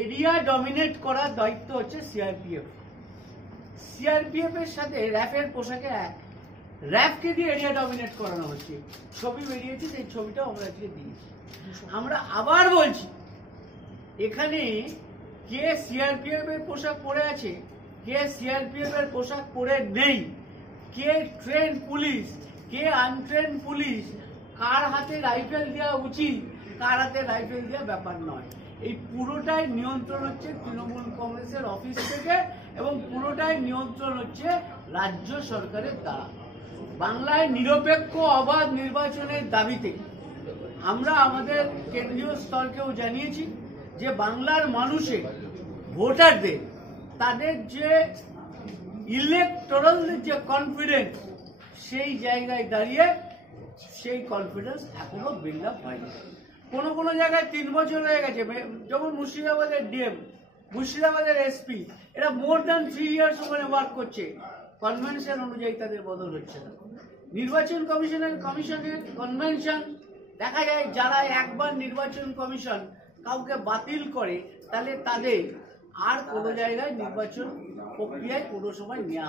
Area dominate করার দায়িত্ব হচ্ছে সিআরপিএফ সিআরপিএফ এর সাথে র্যাফের পোশাকে এক। র্যাফকে দিয়ে এরিয়া ডমিনেট করানো হচ্ছে। ছবি বেরিয়েছে, সেই ছবিটাও আমরা আজকে দিয়েছি। আমরা আবার বলছি, এখানে কে সিআরপিএফ এর পোশাক পরে আছে, কে সিআরপিএফ এর পোশাক পরে নেই, কে ট্রেন পুলিশ কে আনট্রেন পুলিশ কার হাতে রাইফেল দেওয়া উচিত, কার হাতে রাইফেল দেওয়া ব্যাপার নয়। এই পুরোটাই নিয়ন্ত্রণ হচ্ছে তৃণমূল কংগ্রেসের অফিস থেকে এবং পুরোটাই নিয়ন্ত্রণ হচ্ছে রাজ্য সরকারের দ্বারা। বাংলায় নিরপেক্ষ অবাধ নির্বাচনের দাবিতে আমরা আমাদের কেন্দ্রীয় স্তরকেও জানিয়েছি যে বাংলার মানুষের ভোটারদের, তাদের যে ইলেকটোরাল যে কনফিডেন্স সেই জায়গায় দাঁড়িয়ে সেই কনফিডেন্স এখনও বিল্ড আপ হয়নি। কোনো কোনো জায়গায় তিন বছর হয়ে গেছে। যেমন মুর্শিদাবাদের ডিএম মুর্শিদাবাদের এসপি এরা মোর দ্যান থ্রি ইয়ার্স ওখানে ওয়ার্ক করছে। কনভেনশন অনুযায়ী তাদের বদল হচ্ছে না। নির্বাচন কমিশনের কমিশনের কনভেনশন দেখা যায়, যারা একবার নির্বাচন কমিশন কাউকে বাতিল করে, তাহলে তাদের আর কোনো জায়গায় নির্বাচন প্রক্রিয়ায় কোনো সময় নেওয়া